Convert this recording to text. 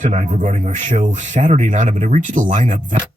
Tonight regarding our show Saturday night, I'm going to read you the lineup that